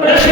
Yeah.